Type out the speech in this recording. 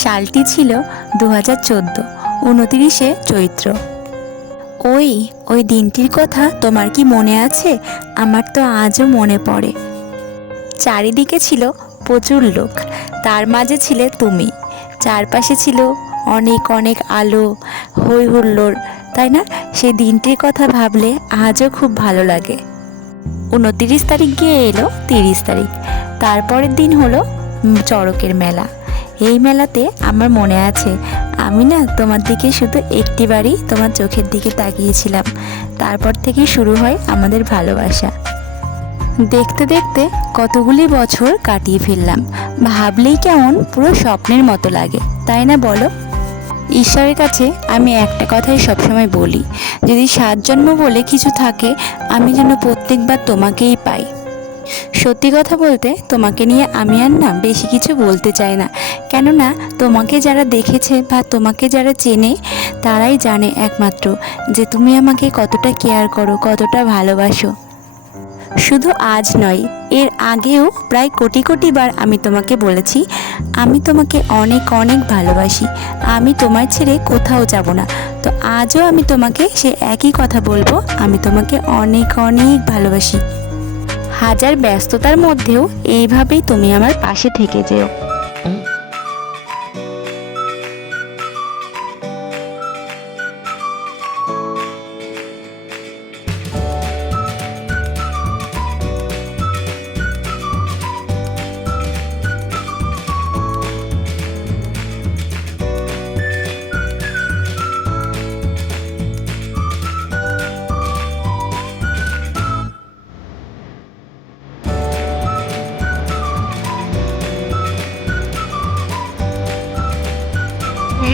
সালটি ছিল দু হাজার চোদ্দ, উনতিরিশে চৈত্র। ওই ওই দিনটির কথা তোমার কি মনে আছে? আমার তো আজও মনে পড়ে। চারিদিকে ছিল প্রচুর লোক, তার মাঝে ছিলে তুমি। চারপাশে ছিল অনেক অনেক আলো হই হুল্লোড়, তাই না? সেই দিনটির কথা ভাবলে আজও খুব ভালো লাগে। উনতিরিশ তারিখ গিয়ে এলো তিরিশ তারিখ, তারপরের দিন হলো চড়কের মেলা। এই মেলাতে আমার মনে আছে, আমি না তোমার দিকে শুধু একটিবারই তোমার চোখের দিকে তাকিয়েছিলাম। তারপর থেকে শুরু হয় আমাদের ভালোবাসা। দেখতে দেখতে কতগুলি বছর কাটিয়ে ফেললাম। ভাবলেই কেমন পুরো স্বপ্নের মতো লাগে, তাই না বলো? ঈশ্বরের কাছে আমি একটা কথাই সবসময় বলি, যদি সাত জন্ম বলে কিছু থাকে, আমি যেন প্রত্যেকবার তোমাকেই পাই। সত্যি কথা বলতে, তোমাকে নিয়ে আমি আর না বেশি কিছু বলতে চাই না। কেননা, তোমাকে যারা দেখেছে বা তোমাকে যারা চেনে, তারাই জানে একমাত্র যে তুমি আমাকে কতটা কেয়ার করো, কতটা ভালোবাসো। শুধু আজ নয়, এর আগেও প্রায় কোটি কোটি বার আমি তোমাকে বলেছি, আমি তোমাকে অনেক অনেক ভালোবাসি, আমি তোমার ছেড়ে কোথাও যাব না। তো আজও আমি তোমাকে সে একই কথা বলব, আমি তোমাকে অনেক অনেক ভালোবাসি। হাজার ব্যস্ততার মধ্যেও এইভাবেই তুমি আমার পাশে থেকে যেও।